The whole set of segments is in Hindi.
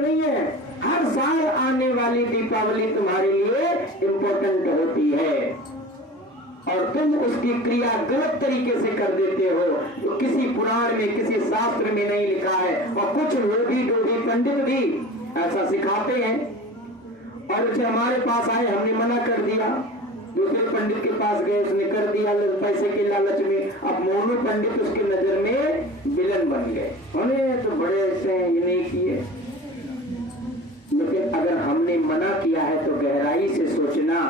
नहीं है। हर साल आने वाली दीपावली तुम्हारे लिए इम्पोर्टेंट होती है और तुम उसकी क्रिया गलत तरीके से कर देते हो, जो किसी पुराण में किसी शास्त्र में नहीं लिखा है। और कुछ लोभी डोभी पंडित भी ऐसा सिखाते हैं और उसे हमारे पास आए, हमने मना कर दिया, दूसरे पंडित के पास गए, उसने कर दिया पैसे के लालच में। अब मोनू पंडित उसकी नजर में विलन बन गए, उन्हें तो बड़े ऐसे ये नहीं किए। लेकिन अगर हमने मना किया है तो गहराई से सोचना,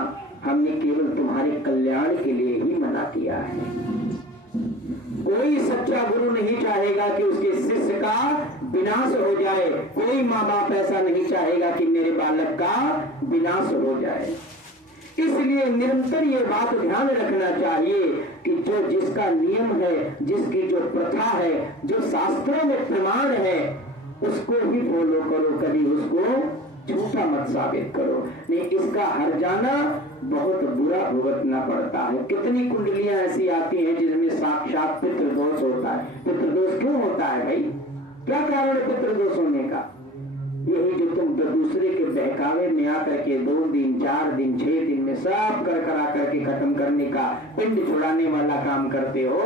हमने केवल तुम्हारे कल्याण के लिए ही मना किया है। कोई सच्चा गुरु नहीं चाहेगा कि उसके शिष्य का विनाश हो जाए, कोई माँ बाप ऐसा नहीं चाहेगा कि मेरे बालक का विनाश हो जाए। इसलिए निरंतर ये बात ध्यान रखना चाहिए कि जो जिसका नियम है, जिसकी जो प्रथा है, जो शास्त्रों में प्रमाण है, उसको ही फॉलो करो, कभी उसको झूठा मत साबित करो। नहीं, इसका हर जाना बहुत बुरा भुगतना पड़ता है। कितनी कुंडलियां ऐसी आती हैं जिसमें साक्षात पितृदोष होता है। पितृदोष क्यों होता है भाई? क्या कारण है पितृदोष होने का? यही जो तुम दूसरे के बहकावे में आकर के 2 दिन 4 दिन 6 दिन में सब कर करा करके खत्म करने का, पिंड छुड़ाने वाला काम करते हो,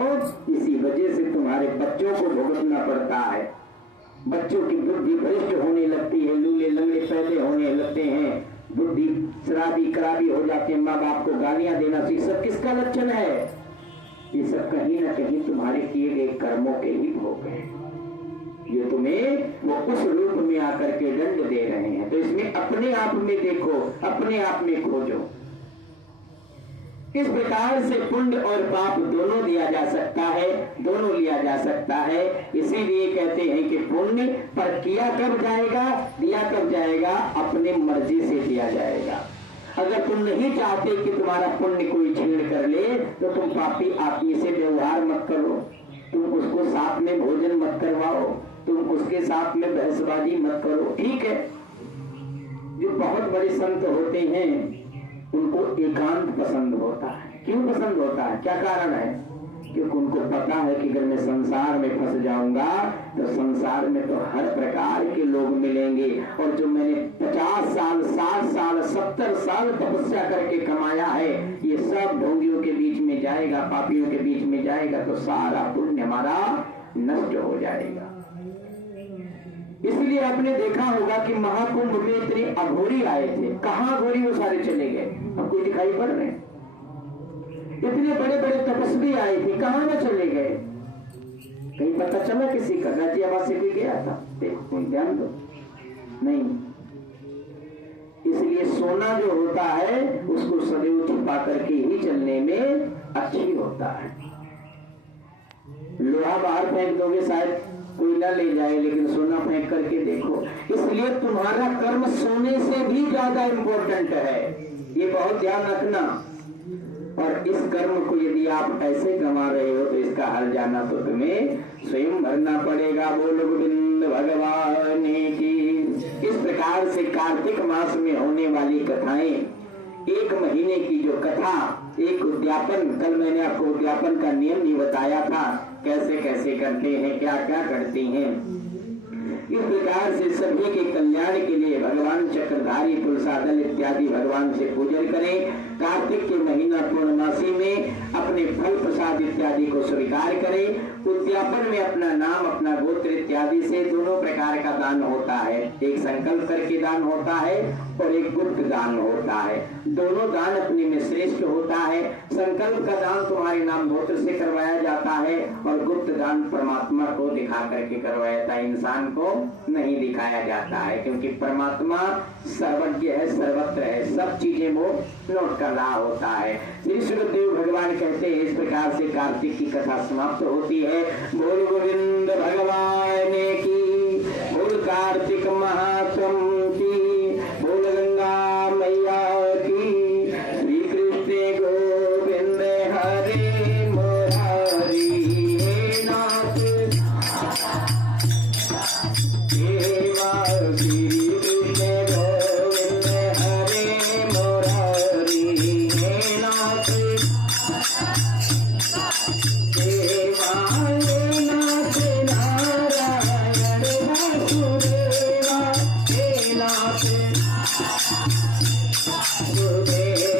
इसी वजह से तुम्हारे बच्चों को भुगतना पड़ता है। बच्चों की बुद्धि भ्रष्ट होने लगती है, लूले लंगड़े पैदे होने लगते हैं, बुद्धि शराबी कराबी हो जाते हैं, माँ बाप को गालियां देना सीख। सब किसका लक्षण है? ये सब कहीं ना कहीं तुम्हारे किए गए कर्मों के ही भोग है, ये तुम्हें वो उस रूप में आकर के दंड दे रहे हैं। तो इसमें अपने आप में देखो, अपने आप में खोजो। इस प्रकार से पुण्य और पाप दोनों दिया जा सकता है, दोनों लिया जा सकता है। इसीलिए कहते हैं कि पुण्य पर किया कब जाएगा, दिया कब जाएगा? अपने मर्जी से दिया जाएगा। अगर तुम नहीं चाहते कि तुम्हारा पुण्य कोई छीन कर ले, तो तुम पापी आदमी से व्यवहार मत करो, तुम उसको साथ में भोजन मत करवाओ, तुम उसके साथ में बहसबाजी मत करो। ठीक है, जो बहुत बड़े संत होते हैं उनको एकांत पसंद होता है। क्यों पसंद होता है? क्या कारण है? क्योंकि उनको पता है कि अगर मैं संसार में फंस जाऊंगा तो संसार में तो हर प्रकार के लोग मिलेंगे, और जो मैंने 50 साल 60 साल 70 साल तपस्या करके कमाया है, ये सब ढोंगियों के बीच में जाएगा, पापियों के बीच में जाएगा, तो सारा पुण्य हमारा नष्ट हो जाएगा। इसलिए आपने देखा होगा कि महाकुंभ में इतने अघोरी आए थे, कहाँ अघोरी वो सारे चले गए? अब कोई दिखाई पड़ रहे? इतने बड़े बड़े तपस्वी आए थे, कहाँ में चले गए? कहीं पता चला किसी का? गाजियाबाद से कोई गया था? देखो, कोई ध्यान दो नहीं। इसलिए सोना जो होता है उसको सदैव छुपा करके ही चलने में अच्छी होता है। लोहा बाहर फेंक दोगे शायद कोई ना ले जाए, लेकिन सोना फेंक करके देखो। इसलिए तुम्हारा कर्म सोने से भी ज्यादा इम्पोर्टेंट है, ये बहुत ध्यान रखना। और इस कर्म को यदि आप ऐसे कमा रहे हो तो इसका हर जाना तो तुम्हें स्वयं भरना पड़ेगा। बोलो गोविंद भगवान की। इस प्रकार से कार्तिक मास में होने वाली कथाएं, 1 महीने की जो कथा, एक उद्यापन, कल मैंने आपको उद्यापन का नियम भी बताया था, कैसे कैसे करते हैं, क्या क्या करते हैं। इस प्रकार से सभी के कल्याण के लिए भगवान चक्रधारी, तुलसादल इत्यादि भगवान से पूजन करें। कार्तिक के महीना पूर्णमासी में अपने फल प्रसाद इत्यादि को स्वीकार करें। उद्यापन में अपना नाम, अपना गोत्र इत्यादि से दोनों प्रकार का दान होता है, एक संकल्प करके दान होता है और एक गुप्त दान होता है। दोनों दान अपने में श्रेष्ठ होता है। संकल्प का दान तुम्हारे नाम गोत्र से करवाया जाता है और गुप्त दान परमात्मा को दिखा करके करवाया जाता है, इंसान को नहीं दिखाया जाता है, क्योंकि परमात्मा सर्वज्ञ है, सर्वत्र है, सब चीजें वो नोट कर रहा होता है। श्री सुखदेव भगवान कहते हैं, इस प्रकार से कार्तिक की कथा समाप्त होती है। बोल गोविंद भगवान की, बोल कार्तिक महात्म की, बोल गंगा मैया की। श्री कृष्ण गोविंद हरे मुरारी, हे नाथ देवा। श्री कृष्ण गोविंद हरे मुरारी, हे नाथ देवा, हे नाथ नारायण वासुदेव। गुरुदेव